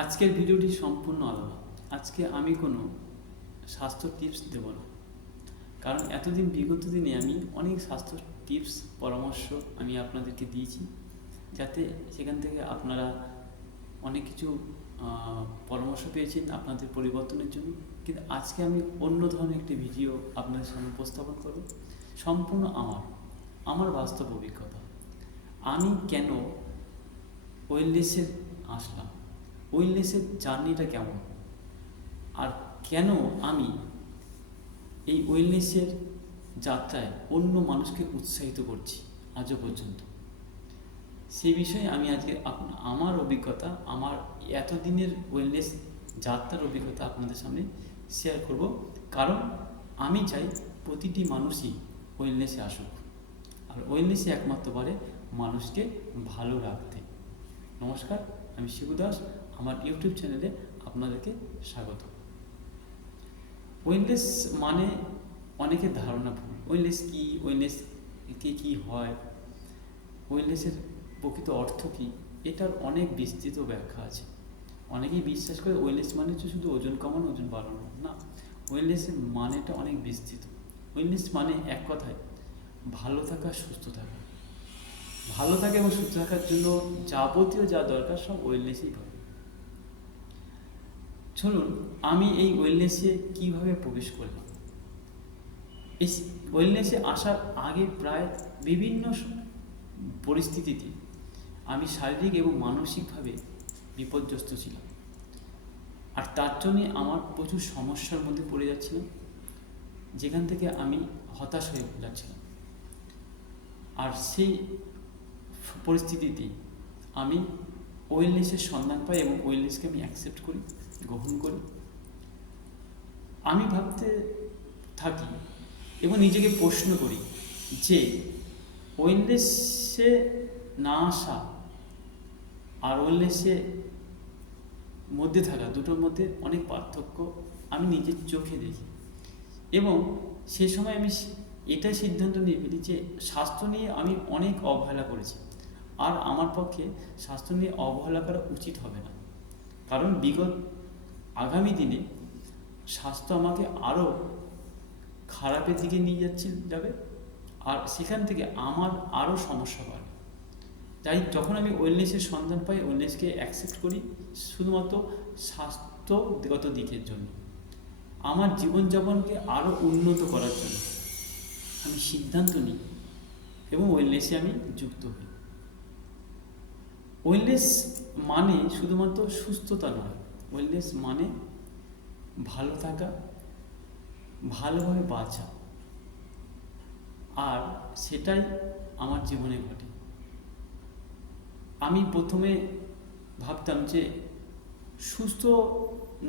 আজকের ভিডিওটি সম্পূর্ণ আলাদা। আজকে আমি কোনো স্বাস্থ্য টিপস দেব না, কারণ এতদিন বিগত দিনে আমি অনেক স্বাস্থ্য টিপস পরামর্শ আমি আপনাদেরকে দিয়েছি, যাতে সেখান থেকে আপনারা অনেক কিছু পরামর্শ পেয়েছেন আপনাদের পরিবর্তনের জন্য। কিন্তু আজকে আমি অন্য ধরনের একটি ভিডিও আপনাদের সামনে উপস্থাপন করব, সম্পূর্ণ আমার বাস্তব অভিজ্ঞতা। আমি কেন ওয়েলনেসে আসলাম, ওয়েলনেসের জার্নিটা কেমন, আর কেন আমি এই ওয়েলনেসের যাত্রায় অন্য মানুষকে উৎসাহিত করছি আজও পর্যন্ত। সেই বিষয়ে আমি আজকে আমার অভিজ্ঞতা, আমার এতদিনের ওয়েলনেস যাত্রার অভিজ্ঞতা আপনাদের সামনে শেয়ার করব, কারণ আমি চাই প্রতিটি মানুষই ওয়েলনেসে আসুক, আর ওয়েলনেসে একমাত্র পারে মানুষকে ভালো রাখতে। নমস্কার, আমি শিবু দাস, আমার ইউটিউব চ্যানেলে আপনাদেরকে স্বাগত। ওয়েলনেস মানে অনেকের ধারণা ভুল। ওয়েলনেস কি, ওয়েলনেস কি হয়, ওয়েলনেসের প্রকৃত অর্থ কী, এটার অনেক বিস্তৃত ব্যাখ্যা আছে। অনেকেই বিশ্বাস করে ওয়েলনেস মানে হচ্ছে শুধু ওজন কমানো, ওজন বাড়ানো। না, ওয়েলনেসের মানেটা অনেক বিস্তৃত। ওয়েলনেস মানে এক কথায় ভালো থাকা, সুস্থ থাকা। ভালো থাকা এবং সুস্থ থাকার জন্য যাবতীয় যা দরকার সব ওয়েলনেসেই পাবে। চলুন, আমি এই ওয়েলনেসে কীভাবে প্রবেশ করলাম। এই ওয়েলনেসে আসার আগে প্রায় বিভিন্ন পরিস্থিতিতে আমি শারীরিক এবং মানসিকভাবে বিপর্যস্ত ছিলাম, আর তার জন্যে আমার প্রচুর সমস্যার মধ্যে পড়ে যাচ্ছিলাম, যেখান থেকে আমি হতাশ হয়ে যাচ্ছিলাম। আর সেই পরিস্থিতিতে আমি ওয়েলনেসের সন্ধান পাই এবং ওয়েলনেসকে আমি অ্যাকসেপ্ট করি, গ্রহণ করি। আমি ভাবতে থাকি এবং নিজেকে প্রশ্ন করি যে ওয়েলনেসে না আসা আর ওয়েলনেসে মধ্যে থাকা, দুটোর মধ্যে অনেক পার্থক্য আমি নিজের চোখে দেখি। এবং সে সময় আমি এটাই সিদ্ধান্ত নিয়ে ফেলি যে স্বাস্থ্য নিয়ে আমি অনেক অবহেলা করেছি, আর আমার পক্ষে স্বাস্থ্য নিয়ে অবহেলা করা উচিত হবে না। কারণ আগামী দিনে স্বাস্থ্য আমাকে আরও খারাপের দিকে নিয়ে যাবে, আর সেখান থেকে আমার আরও সমস্যা বাড়বে। তাই যখন আমি ওয়েলনেসের সন্ধান পাই, ওয়েলনেসকে অ্যাকসেপ্ট করি শুধুমাত্র স্বাস্থ্যগত দিকের জন্য, আমার জীবনযাপনকে আরও উন্নত করার জন্য আমি সিদ্ধান্ত নিই এবং ওয়েলনেসে আমি যুক্ত হই। ওয়েলনেস মানে শুধুমাত্র সুস্থতা নয়, ওয়েলনেস মানে ভালো থাকা, ভালোভাবে বাঁচা, আর সেটাই আমার জীবনে ঘটে। আমি প্রথমে ভাবতাম যে সুস্থ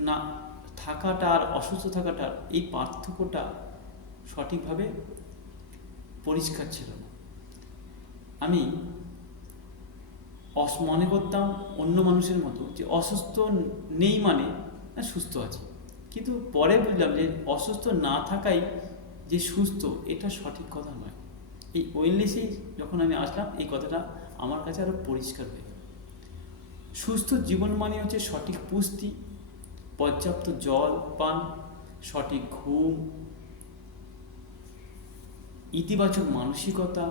না থাকাটা আর অসুস্থ থাকাটার এই পার্থক্যটা সঠিকভাবে পরিষ্কার ছিল না। আমি মনে করতাম অন্য মানুষের মতো যে অসুস্থ নেই মানে সুস্থ আছে, কিন্তু পরে বুঝলাম যে অসুস্থ না থাকাই যে সুস্থ, এটা সঠিক কথা নয়। এই ওয়েলনেসেই যখন আমি আসলাম, এই কথাটা আমার কাছে আরও পরিষ্কার হয়ে গেল। সুস্থ জীবন মানে হচ্ছে সঠিক পুষ্টি, পর্যাপ্ত জল পান, সঠিক ঘুম, ইতিবাচক মানসিকতা,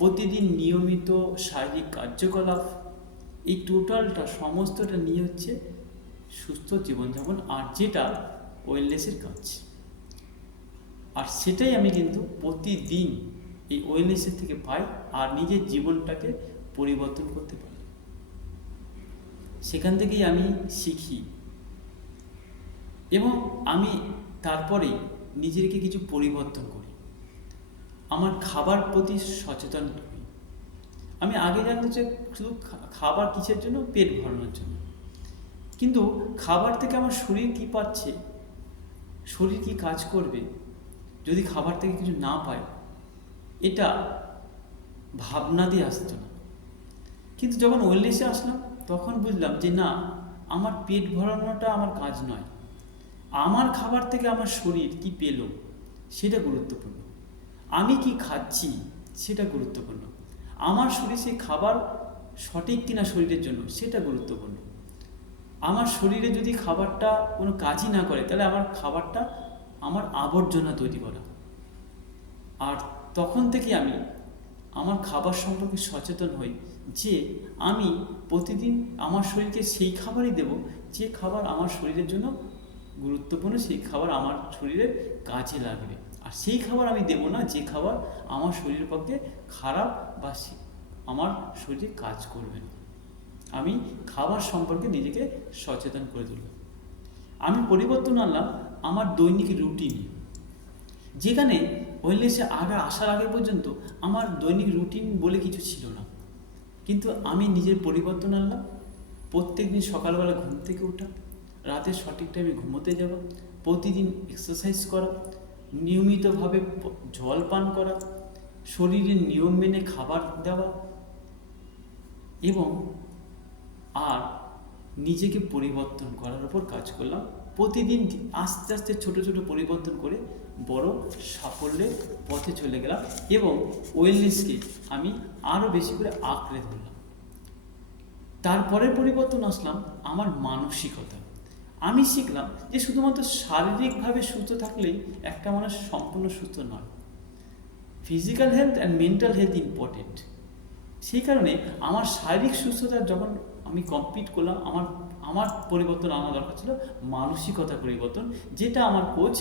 প্রতিদিন নিয়মিত শারীরিক কার্যকলাপ। এই টোটালটা সমস্তটা নিয়ে হচ্ছে সুস্থ জীবনযাপন, আর যেটা ওয়েলনেসের কাজ। আর সেটাই আমি কিন্তু প্রতিদিন এই ওয়েলনেসের থেকে পাই, আর নিজের জীবনটাকে পরিবর্তন করতে পারি। সেখান থেকেই আমি শিখি এবং আমি তারপরেই নিজেকে কিছু পরিবর্তন করি, আমার খাবার প্রতি সচেতন হই। আমি আগে জানতাম যে শুধু খাবার কিসের জন্য, পেট ভরানোর জন্য, কিন্তু খাবার থেকে আমার শরীর কী পাচ্ছে, শরীর কী কাজ করবে যদি খাবার থেকে কিছু না পায়, এটা ভাবনা দিয়ে আসতো না। কিন্তু যখন ওয়েলনেসে আসলাম, তখন বুঝলাম যে না, আমার পেট ভরানোটা আমার কাজ নয়, আমার খাবার থেকে আমার শরীর কি পেল সেটা গুরুত্বপূর্ণ, আমি কি খাচ্ছি সেটা গুরুত্বপূর্ণ, আমার শরীর সেই খাবার সঠিক কিনা শরীরের জন্য সেটা গুরুত্বপূর্ণ। আমার শরীরে যদি খাবারটা কোনো কাজই না করে, তাহলে আমার খাবারটা আমার আবর্জনা তৈরি করা। আর তখন থেকে আমি আমার খাবার সম্পর্কে সচেতন হই যে আমি প্রতিদিন আমার শরীরকে সেই খাবারই দেব যে খাবার আমার শরীরের জন্য গুরুত্বপূর্ণ, সেই খাবার আমার শরীরের কাজে লাগবে। আর সেই খাবার আমি দেব না যে খাবার আমার শরীরের পক্ষে খারাপ বা আমার শরীরে কাজ করবে না। আমি খাবার সম্পর্কে নিজেকে সচেতন করে তুললাম। আমি পরিবর্তন আনলাম আমার দৈনিক রুটিনে, যেখানে ওয়েলনেসে আসার আগে পর্যন্ত আমার দৈনিক রুটিন বলে কিছু ছিল না। কিন্তু আমি নিজের পরিবর্তন আনলাম। প্রত্যেক দিন সকালবেলা ঘুম থেকে ওঠা, রাতে সঠিক টাইমে ঘুমোতে যাওয়া, প্রতিদিন এক্সারসাইজ করা, নিয়মিতভাবে জল পান করা, শরীরের নিয়ম মেনে খাবার দেওয়া এবং আর নিজেকে পরিবর্তন করার উপর কাজ করলাম। প্রতিদিন আস্তে আস্তে ছোট ছোট পরিবর্তন করে বড় সাফল্যের পথে চলে গেলাম এবং ওয়েলনেসকে আমি আরও বেশি করে আঁকড়ে ধরলাম। তারপরে পরিবর্তন আসলাম আমার মানসিকতা। আমি শিখলাম যে শুধুমাত্র শারীরিকভাবে সুস্থ থাকলেই একটা মানুষ সম্পূর্ণ সুস্থ নয়। Physical health and mental health important. সেই কারণে আমার শারীরিক সুস্থতা যখন আমি কমপ্লিট করলাম, আমার পরিবর্তন আনা দরকার ছিল মানসিকতা পরিবর্তন, যেটা আমার কোচ,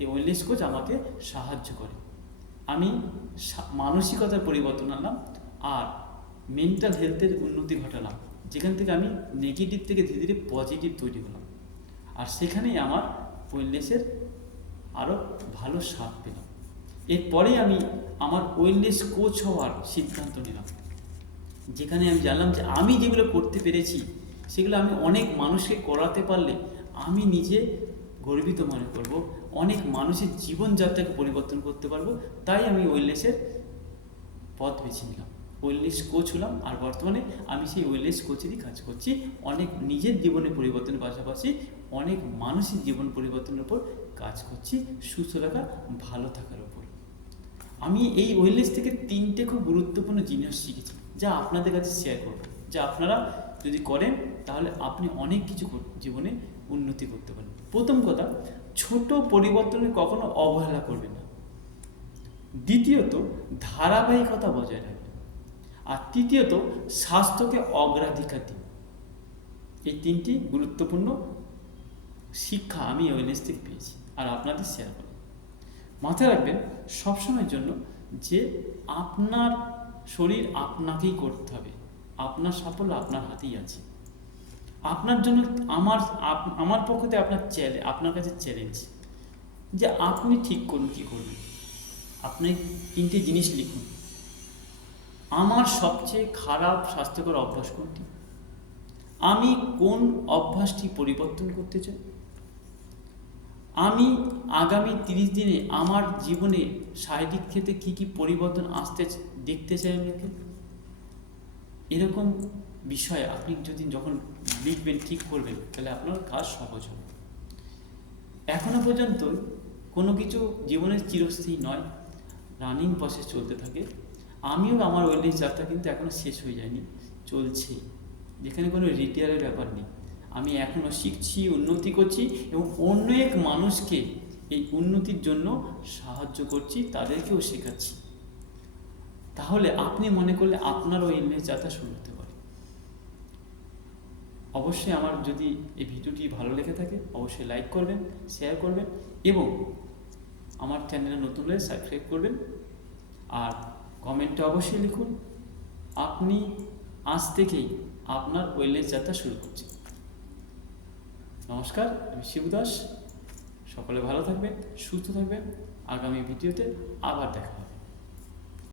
এই ওয়েলনেস কোচ আমাকে সাহায্য করে। আমি মানসিকতার পরিবর্তন আনলাম আর মেন্টাল হেলথের উন্নতি ঘটালাম, যেখান থেকে আমি নেগেটিভ থেকে ধীরে ধীরে পজিটিভ তৈরি হলাম। আর সেখানেই আমার ওয়েলনেসের আরও ভালো স্বাদ পেলাম। এরপরেই আমি আমার ওয়েলনেস কোচ হওয়ার সিদ্ধান্ত নিলাম, যেখানে আমি জানলাম যে আমি যেগুলো করতে পেরেছি সেগুলো আমি অনেক মানুষকে করাতে পারলে আমি নিজে গর্বিত মনে করব, অনেক মানুষের জীবনযাত্রাকে পরিবর্তন করতে পারবো। তাই আমি ওয়েলনেসের পথ বেছে নিলাম, ওয়েলনেস কোচ হলাম। আর বর্তমানে আমি সেই ওয়েলনেস কোচেরই কাজ করছি, অনেক নিজের জীবনে পরিবর্তনের পাশাপাশি অনেক মানুষের জীবন পরিবর্তনের উপর কাজ করছি, সুস্থ থাকা, ভালো থাকার উপর। আমি এই ওয়েলনেস থেকে 3টে খুব গুরুত্বপূর্ণ জিনিস শিখেছি, যা আপনাদের কাছে শেয়ার করব, যা আপনারা যদি করেন তাহলে আপনি অনেক কিছু জীবনে উন্নতি করতে পারেন। প্রথম কথা, ছোট পরিবর্তনে কখনো অবহেলা করবেন না। দ্বিতীয়ত, ধারাবাহিকতা বজায় রাখবেন। আর তৃতীয়ত, স্বাস্থ্যকে অগ্রাধিকার দিন। এই 3টি গুরুত্বপূর্ণ শিক্ষা আমি ওয়েলনেস থেকে পেয়েছি আর আপনাদের শেয়ার করব। মাথায় রাখবেন সবসময়ের জন্য যে আপনার শরীর আপনাকেই করতে হবে, আপনার সাফল্য আপনার হাতেই আছে। আপনার জন্য আমার পক্ষে আপনার কাছে চ্যালেঞ্জ যে আপনি ঠিক করুন কী করবেন। আপনি 3টে জিনিস লিখুন। আমার সবচেয়ে খারাপ স্বাস্থ্যকর অভ্যাস কোনটি? আমি কোন অভ্যাসটি পরিবর্তন করতে চাই? আমি আগামী 30 দিনে আমার জীবনে শারীরিক ক্ষেত্রে কী কী পরিবর্তন দেখতে চাই আমি। এরকম বিষয়ে আপনি যদি যখন লিখবেন, ঠিক করবেন, তাহলে আপনার কাজ সহজ হবে। এখনো পর্যন্ত কোনো কিছু জীবনের চিরস্থায়ী নয়, রানিং প্রসেস চলতে থাকে। আমিও আমার ওয়েলনেস যাত্রা কিন্তু এখনও শেষ হয়ে যায়নি, চলছে, যেখানে কোনো রিটায়ারের ব্যাপার নেই। আমি এখনও শিখছি, উন্নতি করছি এবং অন্য এক মানুষকে এই উন্নতির জন্য সাহায্য করছি, তাদেরকেও শেখাচ্ছি। তাহলে আপনি মনে করলে আপনারও ওয়েলনেস যাত্রা শুরু হতে পারে। অবশ্যই আমার যদি এই ভিডিওটি ভালো লেগে থাকে অবশ্যই লাইক করবেন, শেয়ার করবেন এবং আমার চ্যানেলে নতুন হলে সাবস্ক্রাইব করবেন। আর কমেন্টে অবশ্যই লিখুন আপনি আজ থেকেই আপনার ওয়েলনেস যাত্রা শুরু করছেন। নমস্কার, আমি শিবু দাস। সকলে ভালো থাকবেন, সুস্থ থাকবেন। আগামী ভিডিওতে আবার দেখা হবে।